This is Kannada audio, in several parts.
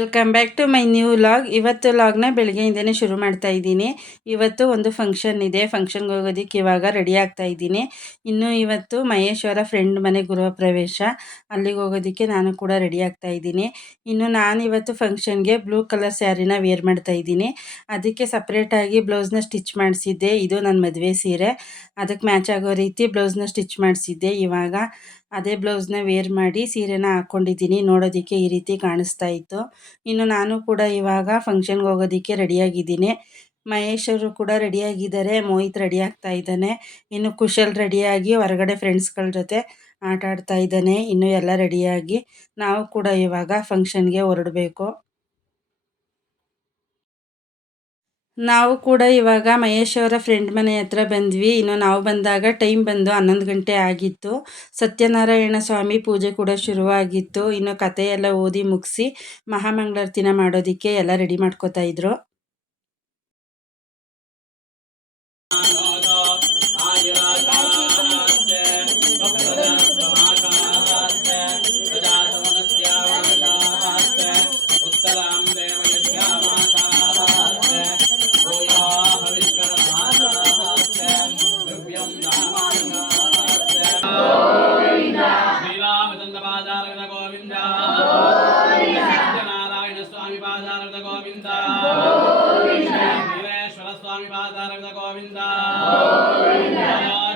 Welcome back to my new vlog. ಇವತ್ತು ವ್ಲಾಗ್ನ ಬೆಳಗ್ಗೆಯಿಂದನೇ ಶುರು ಮಾಡ್ತಾ ಇದ್ದೀನಿ. ಇವತ್ತು ಒಂದು ಫಂಕ್ಷನ್ ಇದೆ. ಫಂಕ್ಷನ್ಗೆ ಹೋಗೋದಕ್ಕೆ ಇವಾಗ ರೆಡಿ ಆಗ್ತಾ ಇದ್ದೀನಿ. ಇನ್ನು ಇವತ್ತು ಮಹೇಶ್ವರ ಫ್ರೆಂಡ್ ಮನೆ ಗೃಹ ಪ್ರವೇಶ, ಅಲ್ಲಿಗೆ ಹೋಗೋದಕ್ಕೆ ನಾನು ಕೂಡ ರೆಡಿ ಆಗ್ತಾ ಇದ್ದೀನಿ. ಇನ್ನು ನಾನು ಇವತ್ತು ಫಂಕ್ಷನ್ಗೆ ಬ್ಲೂ ಕಲರ್ ಸ್ಯಾರಿನ ವೇರ್ ಮಾಡ್ತಾ ಇದ್ದೀನಿ. ಅದಕ್ಕೆ ಸಪ್ರೇಟಾಗಿ ಬ್ಲೌಸ್ನ ಸ್ಟಿಚ್ ಮಾಡಿಸಿದ್ದೆ. ಇದು ನನ್ನ ಮದುವೆ ಸೀರೆ, ಅದಕ್ಕೆ ಮ್ಯಾಚ್ ಆಗೋ ರೀತಿ ಬ್ಲೌಸ್ನ ಸ್ಟಿಚ್ ಮಾಡಿಸಿದ್ದೆ. ಇವಾಗ ಅದೇ ಬ್ಲೌಸ್ನ ವೇರ್ ಮಾಡಿ ಸೀರೆನ ಹಾಕ್ಕೊಂಡಿದ್ದೀನಿ. ನೋಡೋದಕ್ಕೆ ಈ ರೀತಿ ಕಾಣಿಸ್ತಾ ಇತ್ತು. ಇನ್ನು ನಾನು ಕೂಡ ಇವಾಗ ಫಂಕ್ಷನ್ಗೆ ಹೋಗೋದಕ್ಕೆ ರೆಡಿಯಾಗಿದ್ದೀನಿ. ಮಹೇಶ್ ಅವರು ಕೂಡ ರೆಡಿಯಾಗಿದ್ದಾರೆ. ಮೋಹಿತ್ ರೆಡಿ ಆಗ್ತಾ ಇದ್ದಾನೆ. ಇನ್ನು ಕುಶಲ್ ರೆಡಿಯಾಗಿ ಹೊರಗಡೆ ಫ್ರೆಂಡ್ಸ್ಗಳ ಜೊತೆ ಆಟ ಆಡ್ತಾ ಇದ್ದಾನೆ. ಇನ್ನು ಎಲ್ಲ ರೆಡಿಯಾಗಿ ನಾವು ಕೂಡ ಇವಾಗ ಫಂಕ್ಷನ್ಗೆ ಹೊರಡಬೇಕು. ನಾವು ಕೂಡ ಇವಾಗ ಮಹೇಶ್ ಅವರ ಫ್ರೆಂಡ್ ಮನೆ ಹತ್ರ ಬಂದ್ವಿ. ಇನ್ನು ನಾವು ಬಂದಾಗ ಟೈಮ್ ಬಂದು 11 ಗಂಟೆ ಆಗಿತ್ತು. ಸತ್ಯನಾರಾಯಣ ಸ್ವಾಮಿ ಪೂಜೆ ಕೂಡ ಶುರುವಾಗಿತ್ತು. ಇನ್ನು ಕತೆ ಎಲ್ಲ ಓದಿ ಮುಗಿಸಿ ಮಹಾಮಂಗಳಾರತಿನ ಮಾಡೋದಕ್ಕೆ ಎಲ್ಲ ರೆಡಿ ಮಾಡ್ಕೋತಾ ಇದ್ರು.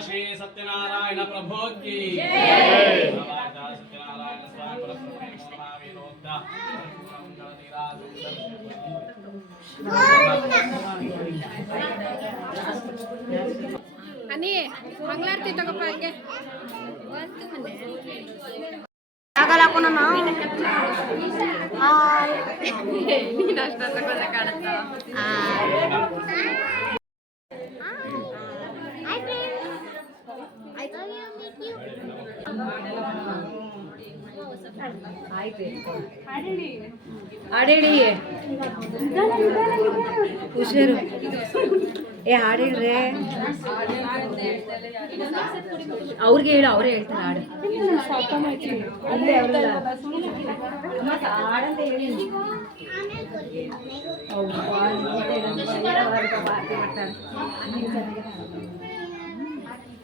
श्री सत्यनारायण प्रभु की अनि मंगलारती तगप्ಪ ಹಂಗೆ ಆಗಲ್ಲ ಕೊನಮ್ಮ ಹಾಯ್ ನೀನು ಅಷ್ಟೊಂದು ಕೊನೆ ಕಾಣುತ್ತಾ ಹಾಡೇಳಿ ಹುಷಾರು ಏ ಹಾಡೇಳ್ರೆ ಅವ್ರಿಗೆ ಹೇಳು, ಅವರೇ ಹೇಳ್ತಾರೆ ಹಾಡು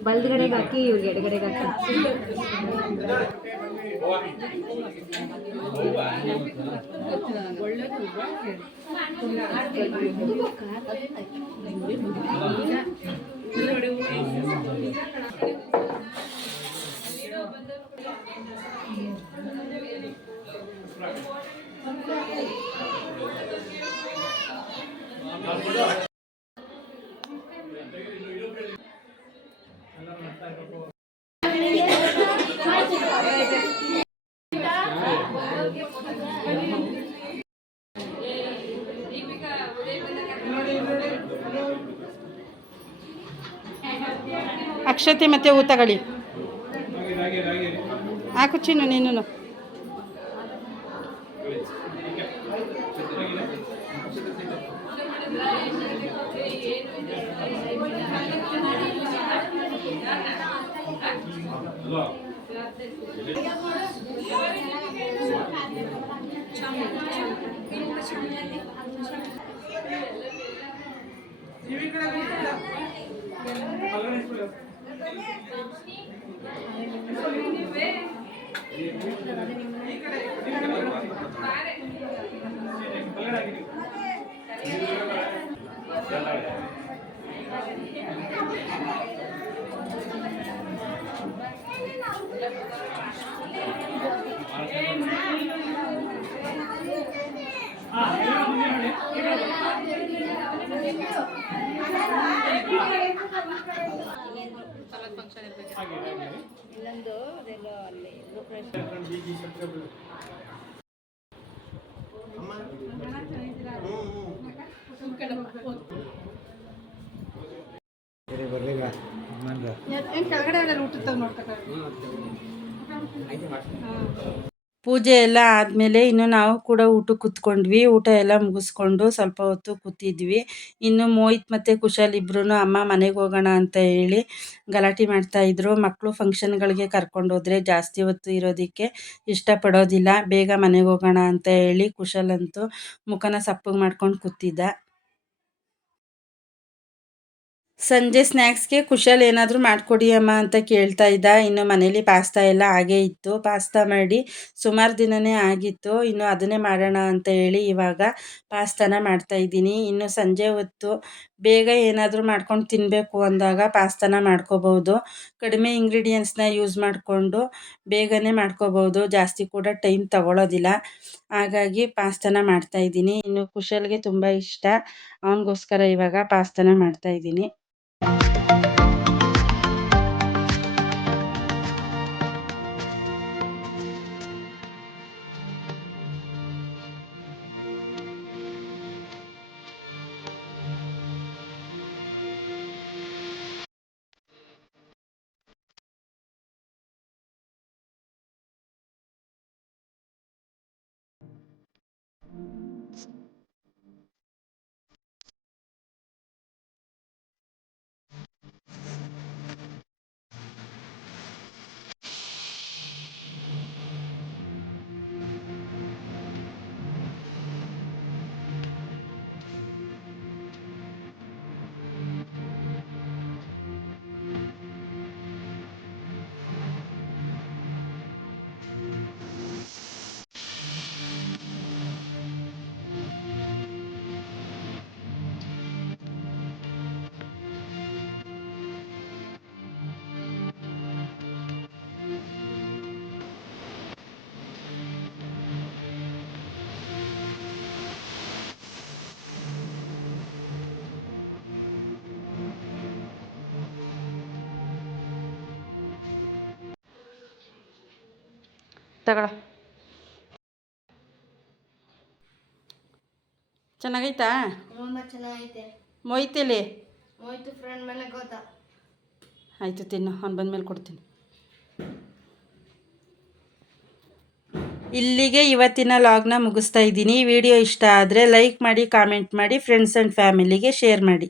ಬಲ್ಗಡೆಗೆ ಹಾಕಿ ಇವ್ರಿಗೆ ಎಡಗಡೆಗೆ ಹಾಕಿ ಅಕ್ಷತೆ ಮತ್ತೆ ಹೂ ತಗೊಳ್ಳಿ. ಹಾಕು ಚಿನ್ನು ನೀನು. ಇಲ್ಲೊಂದು ಅದೆಲ್ಲ ಅಲ್ಲಿ ಕೆಳಗಡೆ ಎಲ್ಲ ಊಟ ನೋಡ್ತಾರೆ. ಪೂಜೆ ಎಲ್ಲ ಆದಮೇಲೆ ಇನ್ನು ನಾವು ಕೂಡ ಊಟಕ್ಕೆ ಕೂತ್ಕೊಂಡ್ವಿ. ಊಟ ಎಲ್ಲ ಮುಗಿಸ್ಕೊಂಡು ಸ್ವಲ್ಪ ಹೊತ್ತು ಕೂತಿದ್ವಿ. ಇನ್ನು ಮೋಹಿತ್ ಮತ್ತು ಕುಶಾಲ್ ಇಬ್ರೂ ಅಮ್ಮ ಮನೆಗೆ ಹೋಗೋಣ ಅಂತ ಹೇಳಿ ಗಲಾಟೆ ಮಾಡ್ತಾಯಿದ್ರು. ಮಕ್ಕಳು ಫಂಕ್ಷನ್ಗಳಿಗೆ ಕರ್ಕೊಂಡೋದ್ರೆ ಜಾಸ್ತಿ ಹೊತ್ತು ಇರೋದಕ್ಕೆ ಇಷ್ಟಪಡೋದಿಲ್ಲ. ಬೇಗ ಮನೆಗೆ ಹೋಗೋಣ ಅಂತ ಹೇಳಿ ಕುಶಾಲ್ ಅಂತೂ ಮುಖನ ಸಪ್ಪಗೆ ಮಾಡ್ಕೊಂಡು ಕೂತಿದ್ದ. ಸಂಜೆ ಸ್ನ್ಯಾಕ್ಸ್ಗೆ ಕುಶಾಲ್ ಏನಾದರೂ ಮಾಡಿಕೊಡಿ ಅಮ್ಮ ಅಂತ ಕೇಳ್ತಾ ಇದ್ದ. ಇನ್ನು ಮನೇಲಿ ಪಾಸ್ತಾ ಎಲ್ಲ ಹಾಗೇ ಇತ್ತು. ಪಾಸ್ತಾ ಮಾಡಿ ಸುಮಾರು ದಿನವೇ ಆಗಿತ್ತು. ಇನ್ನು ಅದನ್ನೇ ಮಾಡೋಣ ಅಂತ ಹೇಳಿ ಇವಾಗ ಪಾಸ್ತಾನ ಮಾಡ್ತಾಯಿದ್ದೀನಿ. ಇನ್ನು ಸಂಜೆ ಹೊತ್ತು ಬೇಗ ಏನಾದರೂ ಮಾಡ್ಕೊಂಡು ತಿನ್ನಬೇಕು ಅಂದಾಗ ಪಾಸ್ತಾನ ಮಾಡ್ಕೋಬೋದು. ಕಡಿಮೆ ಇಂಗ್ರೀಡಿಯೆಂಟ್ಸ್ನ ಯೂಸ್ ಮಾಡಿಕೊಂಡು ಬೇಗನೆ ಮಾಡ್ಕೋಬೋದು. ಜಾಸ್ತಿ ಕೂಡ ಟೈಮ್ ತಗೊಳ್ಳೋದಿಲ್ಲ. ಹಾಗಾಗಿ ಪಾಸ್ತಾನ ಮಾಡ್ತಾಯಿದ್ದೀನಿ. ಇನ್ನು ಕುಶಾಲ್ಗೆ ತುಂಬ ಇಷ್ಟ. ಅವನಿಗೋಸ್ಕರ ಇವಾಗ ಪಾಸ್ತಾನ ಮಾಡ್ತಾಯಿದ್ದೀನಿ. ತಗೊಳ ಚೆನ್ನಾಗೈತಾ? ತುಂಬ ಚೆನ್ನಾಗೈತೆ. ಮೊಯ್ತೇಲಿ ಹೋಯ್ತು ಫ್ರೆಂಡ್ ಮೇಲೆ ಗೊತ್ತಾ. ಆಯಿತು ತಿನ್ನು, ಅವ್ನು ಬಂದಮೇಲೆ ಕೊಡ್ತೀನಿ. ಇಲ್ಲಿಗೆ ಇವತ್ತಿನ ಲಾಗ್ನ ಮುಗಿಸ್ತಾ ಇದ್ದೀನಿ. ವಿಡಿಯೋ ಇಷ್ಟ ಆದರೆ ಲೈಕ್ ಮಾಡಿ, ಕಾಮೆಂಟ್ ಮಾಡಿ, ಫ್ರೆಂಡ್ಸ್ ಆ್ಯಂಡ್ ಫ್ಯಾಮಿಲಿಗೆ ಶೇರ್ ಮಾಡಿ.